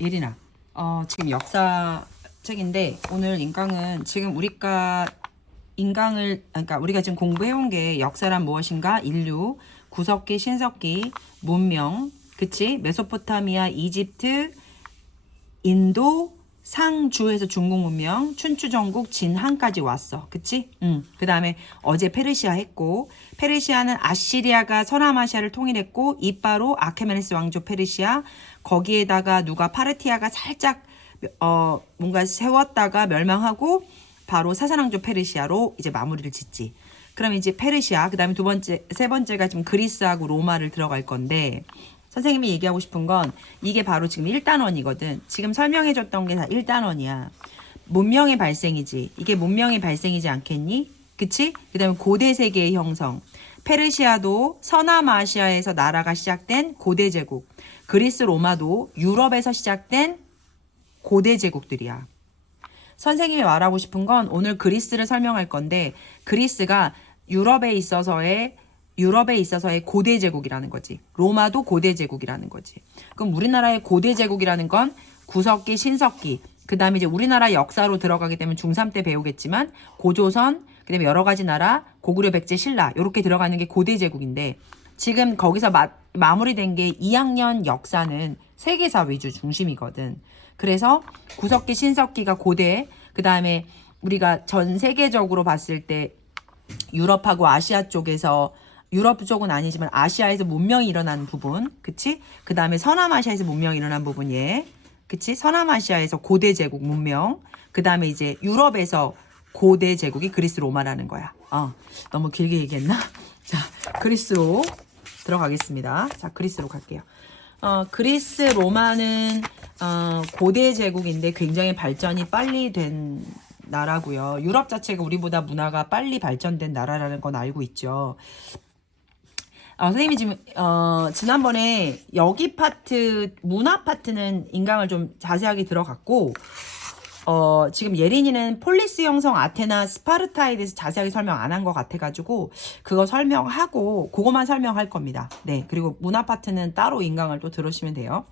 예린아. 지금 역사책인데 오늘 인강은 지금 그러니까 우리가 지금 공부해온 게 역사란 무엇인가, 인류, 구석기, 신석기, 문명, 그치? 메소포타미아, 이집트, 인도, 상주에서 중국 문명, 춘추 전국, 진한까지 왔어. 그치? 그 다음에 어제 페르시아 했고, 페르시아는 아시리아가 서남아시아를 통일했고, 이빠로 아케메네스 왕조 페르시아, 거기에다가 누가 파르티아가 살짝 뭔가 세웠다가 멸망하고 바로 사사왕조 페르시아로 이제 마무리를 짓지. 그럼 이제 페르시아, 그 다음에 세 번째가 지금 그리스하고 로마를 들어갈 건데, 선생님이 얘기하고 싶은 건 이게 바로 지금 1단원이거든. 지금 설명해줬던 게 다 1단원이야. 문명의 발생이지. 이게 문명의 발생이지 않겠니? 그치? 그 다음에 고대 세계의 형성. 페르시아도 서남아시아에서 나라가 시작된 고대 제국. 그리스 로마도 유럽에서 시작된 고대 제국들이야. 선생님이 말하고 싶은 건 오늘 그리스를 설명할 건데, 그리스가 유럽에 있어서의 고대 제국이라는 거지. 로마도 고대 제국이라는 거지. 그럼 우리나라의 고대 제국이라는 건 구석기, 신석기, 그 다음에 이제 우리나라 역사로 들어가게 되면 중3 때 배우겠지만 고조선, 그 다음에 여러 가지 나라, 고구려, 백제, 신라 이렇게 들어가는 게 고대 제국인데, 지금 거기서 마무리된 게 2학년 역사는 세계사 위주 중심이거든. 그래서 구석기, 신석기가 고대, 그 다음에 우리가 전 세계적으로 봤을 때 유럽하고 아시아 쪽에서, 유럽 쪽은 아니지만 아시아에서 문명이 일어난 부분, 그치? 그 다음에 서남아시아에서 문명이 일어난 부분, 그치? 서남아시아에서 고대 제국 문명, 그 다음에 이제 유럽에서 고대 제국이 그리스 로마라는 거야. 너무 길게 얘기했나? 자, 그리스로 들어가겠습니다. 자, 그리스로 갈게요. 그리스 로마는 고대 제국인데 굉장히 발전이 빨리 된 나라고요. 유럽 자체가 우리보다 문화가 빨리 발전된 나라라는 건 알고 있죠. 선생님이 지금 지난번에 여기 파트, 문화 파트는 인강을 좀 자세하게 들어갔고, 지금 예린이는 폴리스 형성, 아테나, 스파르타에 대해서 자세하게 설명 안 한 것 같아가지고 그거 설명하고 그거만 설명할 겁니다. 네, 그리고 문화 파트는 따로 인강을 또 들으시면 돼요.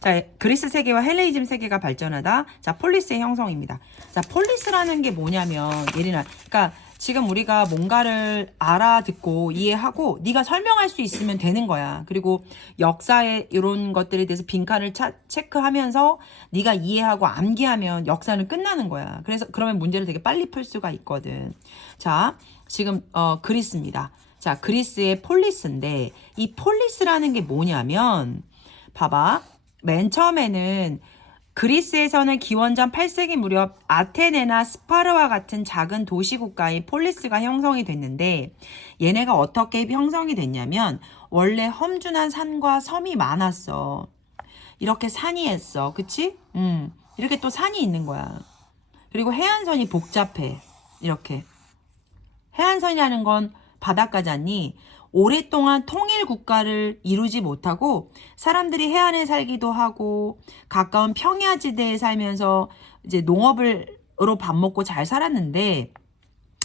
자, 그리스 세계와 헬레니즘 세계가 발전하다. 자, 폴리스의 형성입니다. 자, 폴리스라는 게 뭐냐면, 예린아, 그러니까 지금 우리가 뭔가를 알아듣고 이해하고 네가 설명할 수 있으면 되는 거야. 그리고 역사의 이런 것들에 대해서 빈칸을 체크하면서 네가 이해하고 암기하면 역사는 끝나는 거야. 그래서 그러면 문제를 되게 빨리 풀 수가 있거든. 자, 지금 그리스입니다. 자, 그리스의 폴리스인데 이 폴리스라는 게 뭐냐면, 봐봐. 맨 처음에는 그리스에서는 기원전 8세기 무렵 아테네나 스파르와 같은 작은 도시 국가의 폴리스가 형성이 됐는데, 얘네가 어떻게 형성이 됐냐면 원래 험준한 산과 섬이 많았어. 이렇게 산이 있어. 그치? 이렇게 또 산이 있는 거야. 그리고 해안선이 복잡해. 이렇게. 해안선이라는 건 바닷가잖니. 오랫동안 통일 국가를 이루지 못하고 사람들이 해안에 살기도 하고 가까운 평야지대에 살면서 이제 농업으로 밥 먹고 잘 살았는데,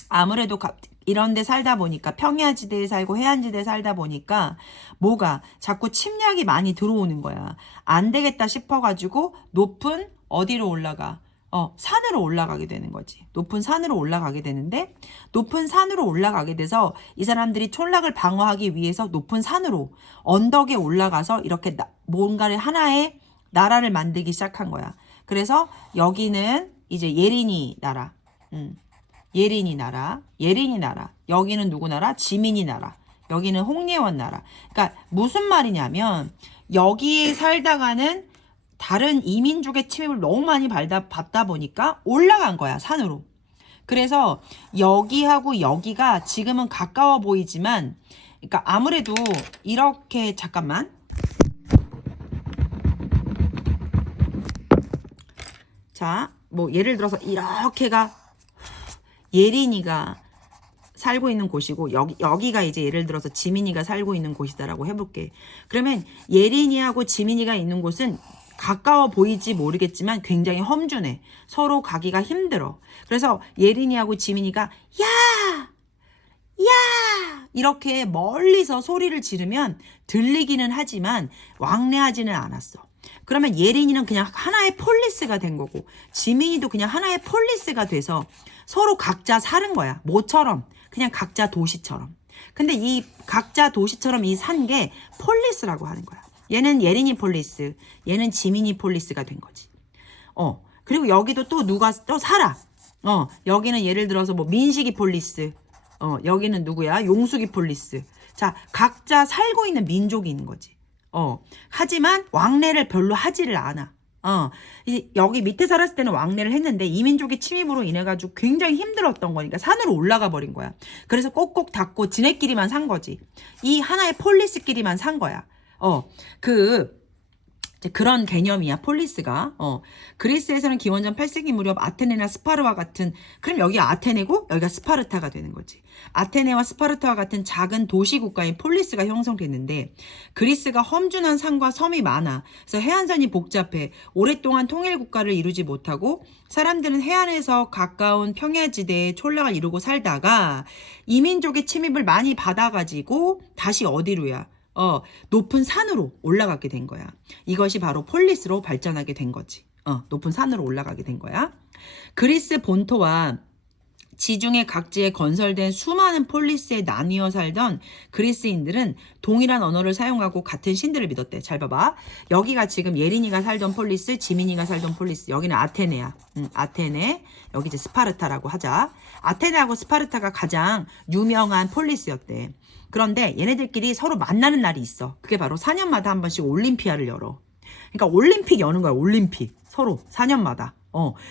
아무래도 이런 데 살다 보니까, 평야지대에 살고 해안지대에 살다 보니까 뭐가 자꾸 침략이 많이 들어오는 거야. 안 되겠다 싶어가지고 높은 어디로 올라가? 산으로 올라가게 되는 거지. 높은 산으로 올라가게 되는데, 높은 산으로 올라가게 돼서 이 사람들이 촌락을 방어하기 위해서 높은 산으로, 언덕에 올라가서 이렇게 뭔가를 하나의 나라를 만들기 시작한 거야. 그래서 여기는 이제 예린이 나라, 예린이 나라, 여기는 누구 나라? 지민이 나라, 여기는 홍예원 나라. 그러니까 무슨 말이냐면, 여기에 살다가는 다른 이민족의 침입을 너무 많이 받다 보니까 올라간 거야, 산으로. 그래서 여기하고 여기가 지금은 가까워 보이지만, 그러니까 아무래도 이렇게, 잠깐만. 자, 뭐 예를 들어서 이렇게가 예린이가 살고 있는 곳이고, 여기가 이제 예를 들어서 지민이가 살고 있는 곳이다라고 해볼게. 그러면 예린이하고 지민이가 있는 곳은 가까워 보이지 모르겠지만 굉장히 험준해. 서로 가기가 힘들어. 그래서 예린이하고 지민이가 야! 이렇게 멀리서 소리를 지르면 들리기는 하지만 왕래하지는 않았어. 그러면 예린이는 그냥 하나의 폴리스가 된 거고 지민이도 그냥 하나의 폴리스가 돼서 서로 각자 사는 거야. 뭐처럼? 그냥 각자 도시처럼. 근데 이 각자 도시처럼 이 산 게 폴리스라고 하는 거야. 얘는 예린이 폴리스, 얘는 지민이 폴리스가 된 거지. 그리고 여기도 또 누가 또 살아. 여기는 예를 들어서 뭐 민식이 폴리스, 여기는 누구야? 용숙이 폴리스. 자, 각자 살고 있는 민족이 있는 거지. 하지만 왕래를 별로 하지를 않아. 여기 밑에 살았을 때는 왕래를 했는데 이민족의 침입으로 인해 가지고 굉장히 힘들었던 거니까 산으로 올라가 버린 거야. 그래서 꼭꼭 닫고 지네끼리만 산 거지. 이 하나의 폴리스끼리만 산 거야. 그런 개념이야, 폴리스가. 그리스에서는 기원전 8세기 무렵 아테네나 스파르와 같은, 그럼 여기 아테네고 여기가 스파르타가 되는 거지. 아테네와 스파르타와 같은 작은 도시 국가인 폴리스가 형성됐는데 그리스가 험준한 산과 섬이 많아. 그래서 해안선이 복잡해. 오랫동안 통일 국가를 이루지 못하고 사람들은 해안에서 가까운 평야지대에 촌락을 이루고 살다가 이민족의 침입을 많이 받아가지고 다시 어디로야? 높은 산으로 올라가게 된 거야. 이것이 바로 폴리스로 발전하게 된 거지. 높은 산으로 올라가게 된 거야. 그리스 본토와 지중해 각지에 건설된 수많은 폴리스에 나뉘어 살던 그리스인들은 동일한 언어를 사용하고 같은 신들을 믿었대. 잘 봐봐. 여기가 지금 예린이가 살던 폴리스, 지민이가 살던 폴리스. 여기는 아테네야. 아테네. 여기 이제 스파르타라고 하자. 아테네하고 스파르타가 가장 유명한 폴리스였대. 그런데 얘네들끼리 서로 만나는 날이 있어. 그게 바로 4년마다 한 번씩 올림피아를 열어. 그러니까 올림픽 여는 거야. 올림픽. 서로 4년마다.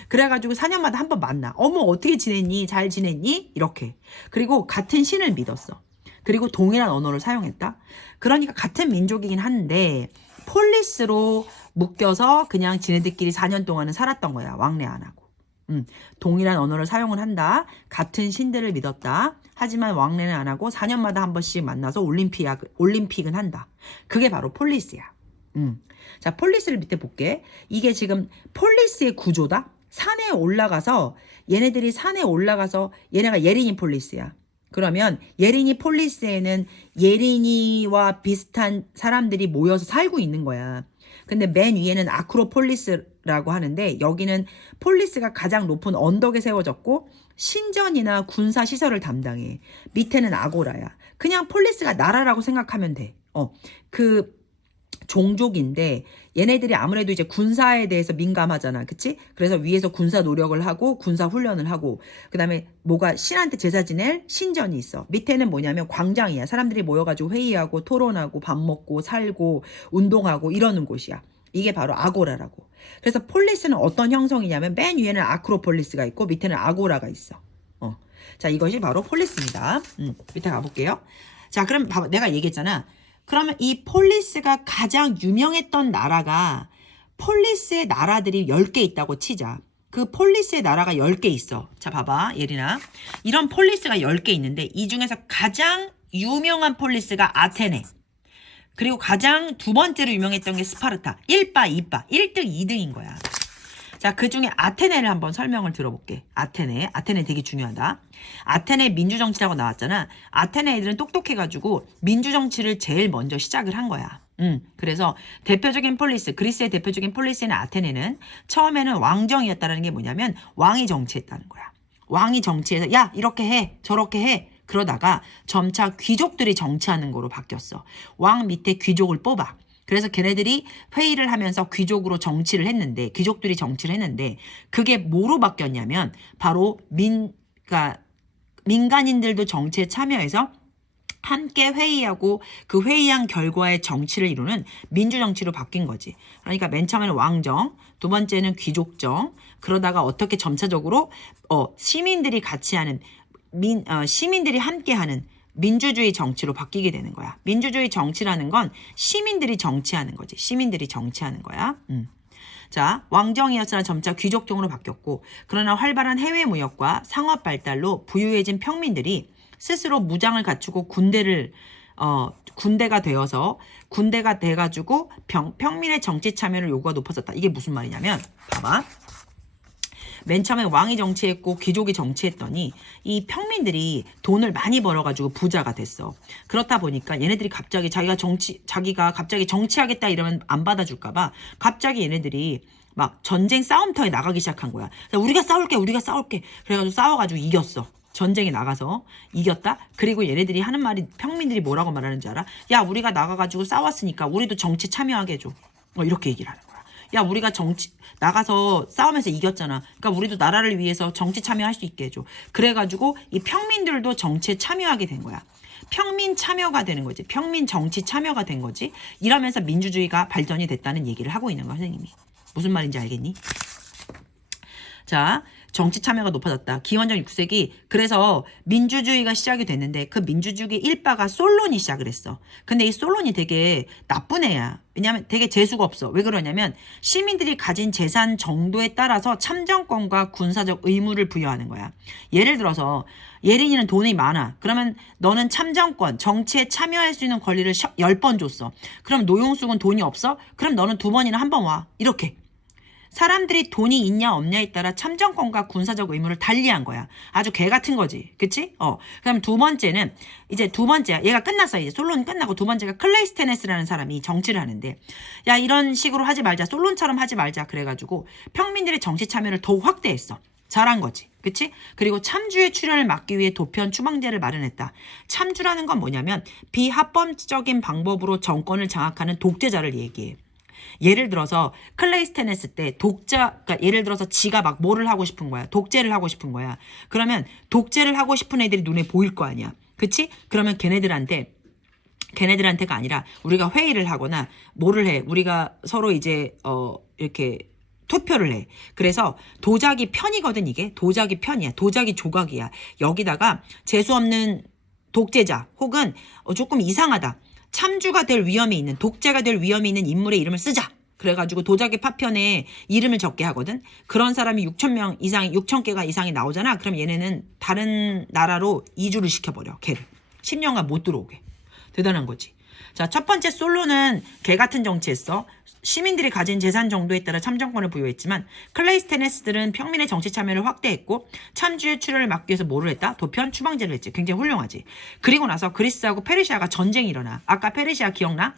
그래가지고 4년마다 한 번 만나. 어머, 어떻게 지냈니? 잘 지냈니? 이렇게. 그리고 같은 신을 믿었어. 그리고 동일한 언어를 사용했다. 그러니까 같은 민족이긴 한데 폴리스로 묶여서 그냥 지네들끼리 4년 동안은 살았던 거야. 왕래 안 하고. 동일한 언어를 사용을 한다. 같은 신들을 믿었다. 하지만 왕래는 안 하고 4년마다 한 번씩 만나서 올림픽은 한다. 그게 바로 폴리스야. 자, 폴리스를 밑에 볼게. 이게 지금 폴리스의 구조다. 산에 올라가서 얘네들이 산에 올라가서 얘네가 예린이 폴리스야. 그러면 예린이 폴리스에는 예린이와 비슷한 사람들이 모여서 살고 있는 거야. 근데 맨 위에는 아크로폴리스라고 하는데 여기는 폴리스가 가장 높은 언덕에 세워졌고 신전이나 군사 시설을 담당해. 밑에는 아고라야. 그냥 폴리스가 나라라고 생각하면 돼. 그 종족인데 얘네들이 아무래도 이제 군사에 대해서 민감하잖아. 그치? 그래서 위에서 군사 노력을 하고 군사 훈련을 하고 그다음에 뭐가 신한테 제사 지낼 신전이 있어. 밑에는 뭐냐면 광장이야. 사람들이 모여가지고 회의하고 토론하고 밥 먹고 살고 운동하고 이러는 곳이야. 이게 바로 아고라라고. 그래서 폴리스는 어떤 형성이냐면 맨 위에는 아크로폴리스가 있고 밑에는 아고라가 있어. 자, 이것이 바로 폴리스입니다. 밑에 가볼게요. 자, 그럼 봐봐. 내가 얘기했잖아. 그러면 이 폴리스가 가장 유명했던 나라가 폴리스의 나라들이 10개 있다고 치자. 그 폴리스의 나라가 10개 있어. 자, 봐봐, 예린아. 이런 폴리스가 10개 있는데 이 중에서 가장 유명한 폴리스가 아테네. 그리고 가장 두 번째로 유명했던 게 스파르타. 1바, 2바. 1등, 2등인 거야. 자, 그 중에 아테네를 한번 설명을 들어볼게. 아테네 되게 중요하다. 아테네 민주정치라고 나왔잖아. 아테네 애들은 똑똑해가지고 민주정치를 제일 먼저 시작을 한 거야. 그래서 대표적인 폴리스, 그리스의 대표적인 폴리스는 아테네는 처음에는 왕정이었다는 게 뭐냐면 왕이 정치했다는 거야. 왕이 정치해서 야, 이렇게 해, 저렇게 해. 그러다가 점차 귀족들이 정치하는 거로 바뀌었어. 왕 밑에 귀족을 뽑아. 그래서 걔네들이 회의를 하면서 귀족으로 정치를 했는데, 귀족들이 정치를 했는데, 그게 뭐로 바뀌었냐면, 바로 그러니까 민간인들도 정치에 참여해서 함께 회의하고 그 회의한 결과의 정치를 이루는 민주정치로 바뀐 거지. 그러니까 맨 처음에는 왕정, 두 번째는 귀족정, 그러다가 어떻게 점차적으로 시민들이 같이 하는, 시민들이 함께 하는 민주주의 정치로 바뀌게 되는 거야. 민주주의 정치라는 건 시민들이 정치하는 거지. 시민들이 정치하는 거야. 자, 왕정이었으나 점차 귀족정으로 바뀌었고, 그러나 활발한 해외 무역과 상업 발달로 부유해진 평민들이 스스로 무장을 갖추고 군대가 돼가지고 평민의 정치 참여를 요구가 높아졌다. 이게 무슨 말이냐면, 봐봐. 맨 처음에 왕이 정치했고 귀족이 정치했더니 이 평민들이 돈을 많이 벌어가지고 부자가 됐어. 그렇다 보니까 얘네들이 갑자기 자기가 갑자기 정치하겠다 이러면 안 받아줄까봐 갑자기 얘네들이 막 전쟁 싸움터에 나가기 시작한 거야. 우리가 싸울게. 그래가지고 싸워가지고 이겼어. 전쟁에 나가서 이겼다? 그리고 얘네들이 하는 말이 평민들이 뭐라고 말하는지 알아? 야, 우리가 나가가지고 싸웠으니까 우리도 정치 참여하게 해줘. 이렇게 얘기를 하는 거야. 야, 우리가 나가서 싸우면서 이겼잖아. 그러니까 우리도 나라를 위해서 정치 참여할 수 있게 해줘. 그래가지고 이 평민들도 정치에 참여하게 된 거야. 평민 참여가 되는 거지. 평민 정치 참여가 된 거지. 이러면서 민주주의가 발전이 됐다는 얘기를 하고 있는 거야, 선생님이. 무슨 말인지 알겠니? 자, 정치 참여가 높아졌다. 기원전 6세기. 그래서 민주주의가 시작이 됐는데 그 민주주의 일파가 솔론이 시작을 했어. 근데 이 솔론이 되게 나쁜 애야. 왜냐면 되게 재수가 없어. 왜 그러냐면 시민들이 가진 재산 정도에 따라서 참정권과 군사적 의무를 부여하는 거야. 예를 들어서 예린이는 돈이 많아. 그러면 너는 참정권, 정치에 참여할 수 있는 권리를 10번 줬어. 그럼 노용숙은 돈이 없어? 그럼 너는 2번이나 1번 와. 이렇게. 사람들이 돈이 있냐 없냐에 따라 참정권과 군사적 의무를 달리한 거야. 아주 개 같은 거지. 그치? 그럼 두 번째는 이제 두 번째야. 얘가 끝났어. 이제 솔론이 끝나고 두 번째가 클레이스테네스라는 사람이 정치를 하는데 야, 이런 식으로 하지 말자. 솔론처럼 하지 말자. 그래가지고 평민들의 정치 참여를 더욱 확대했어. 잘한 거지. 그치? 그리고 참주의 출현을 막기 위해 도편 추방제를 마련했다. 참주라는 건 뭐냐면 비합법적인 방법으로 정권을 장악하는 독재자를 얘기해. 예를 들어서 클레이스테네스 때 그러니까 예를 들어서 지가 막 뭐를 하고 싶은 거야. 독재를 하고 싶은 거야. 그러면 독재를 하고 싶은 애들이 눈에 보일 거 아니야. 그치? 그러면 걔네들한테가 아니라 우리가 회의를 하거나 뭐를 해. 우리가 서로 이제 이렇게 투표를 해. 그래서 도자기 편이거든 이게. 도자기 편이야. 도자기 조각이야. 여기다가 재수없는 독재자 혹은 조금 이상하다. 참주가 될 위험이 있는 독재가 될 위험이 있는 인물의 이름을 쓰자. 그래가지고 도자기 파편에 이름을 적게 하거든. 그런 사람이 6,000명 이상, 6,000개가 이상이 나오잖아. 그럼 얘네는 다른 나라로 이주를 시켜버려. 걔를. 10년간 못 들어오게. 대단한 거지. 자, 첫 번째 솔로는 개 같은 정치했어. 시민들이 가진 재산 정도에 따라 참정권을 부여했지만 클레이스테네스들은 평민의 정치 참여를 확대했고 참주의 출현을 막기 위해서 뭐를 했다? 도편 추방제를 했지. 굉장히 훌륭하지. 그리고 나서 그리스하고 페르시아가 전쟁이 일어나. 아까 페르시아 기억나?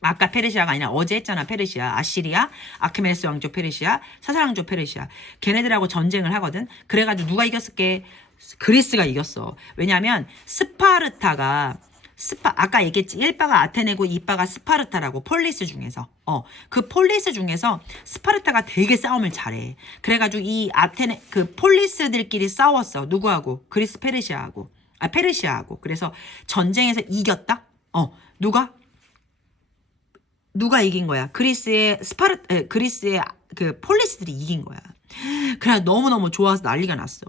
아까 페르시아가 아니라 어제 했잖아. 페르시아, 아시리아, 아크메네스 왕조 페르시아, 사사왕조 페르시아. 걔네들하고 전쟁을 하거든. 그래가지고 누가 이겼을게? 그리스가 이겼어. 왜냐하면 아까 얘기했지. 1바가 아테네고 2바가 스파르타라고 폴리스 중에서. 그 폴리스 중에서 스파르타가 되게 싸움을 잘해. 그래가지고 이 그 폴리스들끼리 싸웠어. 누구하고? 그리스 페르시아하고. 페르시아하고. 그래서 전쟁에서 이겼다? 누가 이긴 거야? 그리스의 그 폴리스들이 이긴 거야. 그래 너무너무 좋아서 난리가 났어.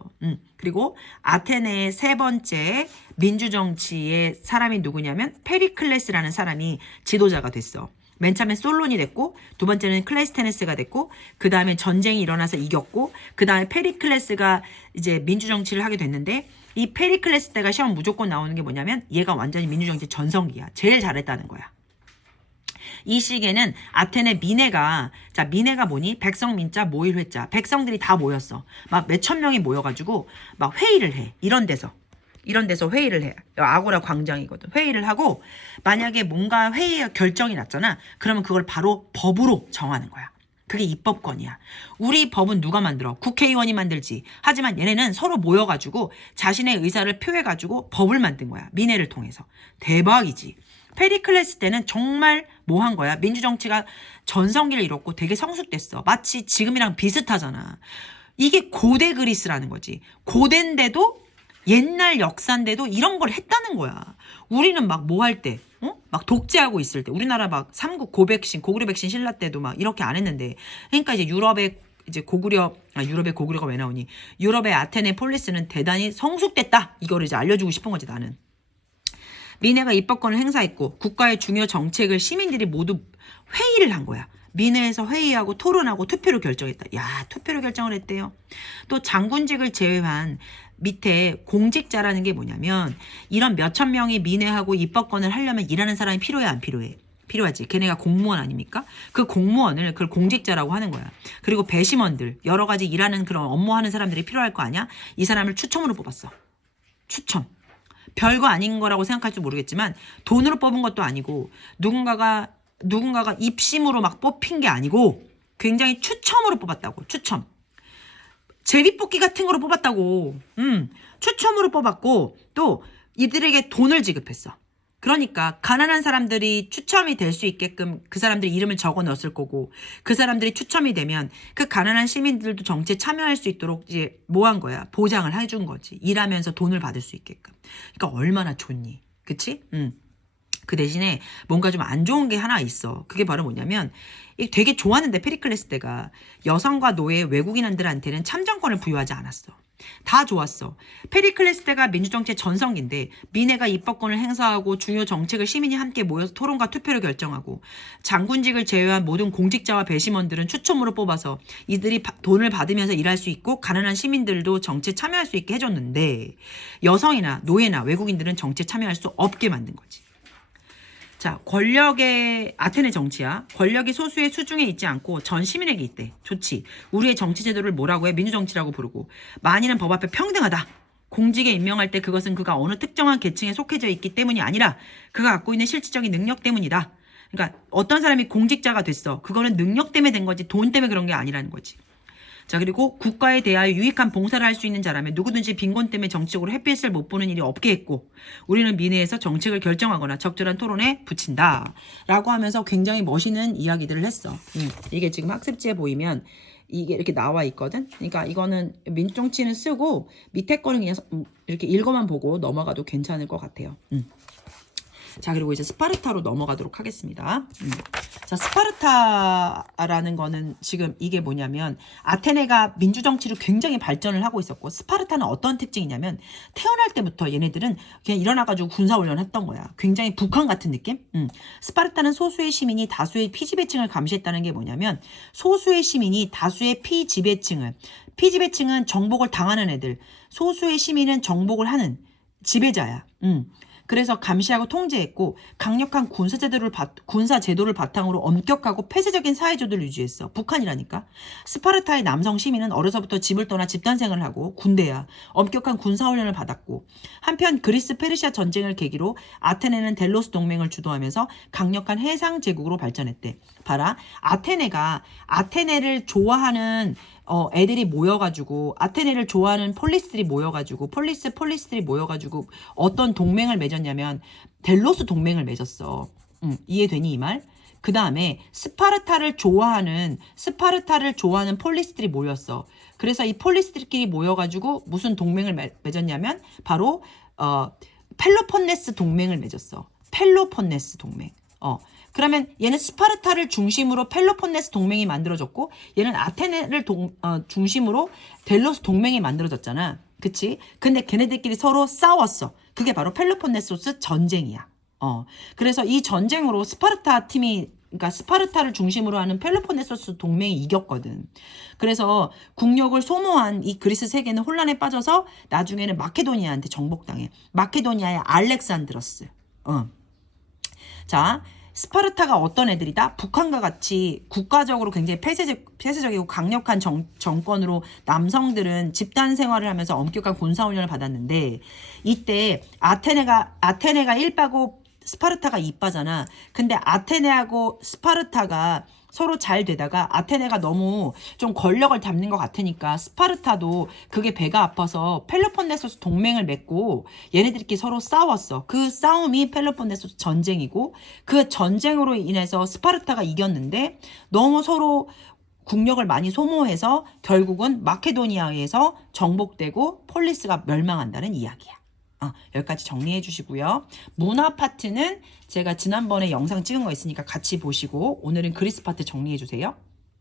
그리고 아테네의 세 번째 민주정치의 사람이 누구냐면 페리클레스라는 사람이 지도자가 됐어. 맨 처음에 솔론이 됐고 두 번째는 클레이스테네스가 됐고 그 다음에 전쟁이 일어나서 이겼고 그 다음에 페리클레스가 이제 민주정치를 하게 됐는데 이 페리클레스 때가 시험 무조건 나오는 게 뭐냐면 얘가 완전히 민주정치 전성기야. 제일 잘했다는 거야. 이 시기에는 아테네 미네가 뭐니? 백성민자 모일회자. 백성들이 다 모였어. 막 몇천 명이 모여가지고 막 회의를 해. 이런 데서 회의를 해. 아고라 광장이거든. 회의를 하고 만약에 뭔가 회의가 결정이 났잖아. 그러면 그걸 바로 법으로 정하는 거야. 그게 입법권이야. 우리 법은 누가 만들어? 국회의원이 만들지. 하지만 얘네는 서로 모여가지고 자신의 의사를 표해가지고 법을 만든 거야. 미네를 통해서. 대박이지. 페리클레스 때는 정말 뭐 한 거야? 민주정치가 전성기를 이뤘고 되게 성숙됐어. 마치 지금이랑 비슷하잖아. 이게 고대 그리스라는 거지. 고대인데도 옛날 역사인데도 이런 걸 했다는 거야. 우리는 막 뭐 할 때, 막 독재하고 있을 때, 우리나라 막 삼국 고구려 백신 신라 때도 막 이렇게 안 했는데, 그러니까 이제 유럽의 고구려가 왜 나오니? 유럽의 아테네 폴리스는 대단히 성숙됐다. 이거를 이제 알려주고 싶은 거지 나는. 미네가 입법권을 행사했고 국가의 중요 정책을 시민들이 모두 회의를 한 거야. 미네에서 회의하고 토론하고 투표로 결정했다. 야, 투표로 결정을 했대요. 또 장군직을 제외한 밑에 공직자라는 게 뭐냐면 이런 몇천 명이 미네하고 입법권을 하려면 일하는 사람이 필요해 안 필요해? 필요하지. 걔네가 공무원 아닙니까? 그 공무원을 그걸 공직자라고 하는 거야. 그리고 배심원들 여러 가지 일하는 그런 업무하는 사람들이 필요할 거 아니야? 이 사람을 추첨으로 뽑았어. 추첨. 별거 아닌 거라고 생각할지 모르겠지만 돈으로 뽑은 것도 아니고 누군가가 입심으로 막 뽑힌 게 아니고 굉장히 추첨으로 뽑았다고. 추첨. 제비뽑기 같은 거로 뽑았다고. 추첨으로 뽑았고 또 이들에게 돈을 지급했어. 그러니까 가난한 사람들이 추첨이 될 수 있게끔 그 사람들 이름을 적어 넣었을 거고 그 사람들이 추첨이 되면 그 가난한 시민들도 정치에 참여할 수 있도록 이제 뭐 한 거야? 보장을 해준 거지. 일하면서 돈을 받을 수 있게끔. 그러니까 얼마나 좋니? 그치? 그 대신에 뭔가 좀 안 좋은 게 하나 있어. 그게 바로 뭐냐면 되게 좋았는데 페리클레스 때가 여성과 노예 외국인들한테는 참정권을 부여하지 않았어. 다 좋았어. 페리클레스 때가 민주정치의 전성기인데 민회가 입법권을 행사하고 중요 정책을 시민이 함께 모여서 토론과 투표로 결정하고 장군직을 제외한 모든 공직자와 배심원들은 추첨으로 뽑아서 이들이 돈을 받으면서 일할 수 있고 가난한 시민들도 정치에 참여할 수 있게 해줬는데 여성이나 노예나 외국인들은 정치에 참여할 수 없게 만든 거지. 자, 권력의 아테네 정치야. 권력이 소수의 수중에 있지 않고 전 시민에게 있대. 좋지. 우리의 정치 제도를 뭐라고 해? 민주정치라고 부르고. 만인은 법 앞에 평등하다. 공직에 임명할 때 그것은 그가 어느 특정한 계층에 속해져 있기 때문이 아니라 그가 갖고 있는 실질적인 능력 때문이다. 그러니까 어떤 사람이 공직자가 됐어. 그거는 능력 때문에 된 거지 돈 때문에 그런 게 아니라는 거지. 자, 그리고 국가에 대하여 유익한 봉사를 할 수 있는 자라면 누구든지 빈곤 때문에 정치적으로 햇빛을 못 보는 일이 없게 했고 우리는 민회에서 정책을 결정하거나 적절한 토론에 붙인다 라고 하면서 굉장히 멋있는 이야기들을 했어. 이게 지금 학습지에 보이면 이게 이렇게 나와 있거든. 그러니까 이거는 민정치는 쓰고 밑에 거는 그냥 이렇게 읽어만 보고 넘어가도 괜찮을 것 같아요. 자, 그리고 이제 스파르타로 넘어가도록 하겠습니다. 자, 스파르타라는 거는 지금 이게 뭐냐면 아테네가 민주정치로 굉장히 발전을 하고 있었고 스파르타는 어떤 특징이냐면 태어날 때부터 얘네들은 그냥 일어나가지고 군사훈련을 했던 거야. 굉장히 북한 같은 느낌? 스파르타는 소수의 시민이 다수의 피지배층을 감시했다는 게 뭐냐면 소수의 시민이 다수의 피지배층은 정복을 당하는 애들, 소수의 시민은 정복을 하는 지배자야. 그래서 감시하고 통제했고 강력한 군사 제도를 바탕으로 엄격하고 폐쇄적인 사회조도를 유지했어. 북한이라니까. 스파르타의 남성 시민은 어려서부터 집을 떠나 집단생활을 하고 군대야. 엄격한 군사훈련을 받았고 한편 그리스 페르시아 전쟁을 계기로 아테네는 델로스 동맹을 주도하면서 강력한 해상 제국으로 발전했대. 봐라. 아테네를 좋아하는 애들이 모여가지고 아테네를 좋아하는 폴리스들이 모여가지고 폴리스들이 모여가지고 어떤 동맹을 맺었냐면 델로스 동맹을 맺었어. 이해되니 이 말? 그 다음에 스파르타를 좋아하는 폴리스들이 모였어. 그래서 이 폴리스들끼리 모여가지고 무슨 동맹을 맺었냐면 바로 펠로폰네스 동맹을 맺었어. 펠로폰네스 동맹. 그러면 얘는 스파르타를 중심으로 펠로폰네스 동맹이 만들어졌고 얘는 아테네를 중심으로 델로스 동맹이 만들어졌잖아. 그치? 근데 걔네들끼리 서로 싸웠어. 그게 바로 펠로폰네소스 전쟁이야. 그래서 이 전쟁으로 그러니까 스파르타를 중심으로 하는 펠로폰네소스 동맹이 이겼거든. 그래서 국력을 소모한 이 그리스 세계는 혼란에 빠져서 나중에는 마케도니아한테 정복당해. 마케도니아의 알렉산드로스. 자, 스파르타가 어떤 애들이다? 북한과 같이 국가적으로 굉장히 폐쇄적이고 강력한 정권으로 남성들은 집단 생활을 하면서 엄격한 군사훈련을 받았는데 이때 아테네가 1빠고 스파르타가 2빠잖아. 근데 아테네하고 스파르타가 서로 잘 되다가 아테네가 너무 좀 권력을 잡는 것 같으니까 스파르타도 그게 배가 아파서 펠로폰네소스 동맹을 맺고 얘네들끼리 서로 싸웠어. 그 싸움이 펠로폰네소스 전쟁이고 그 전쟁으로 인해서 스파르타가 이겼는데 너무 서로 국력을 많이 소모해서 결국은 마케도니아에서 정복되고 폴리스가 멸망한다는 이야기야. 여기까지 정리해 주시고요. 문화 파트는 제가 지난번에 영상 찍은 거 있으니까 같이 보시고 오늘은 그리스 파트 정리해 주세요.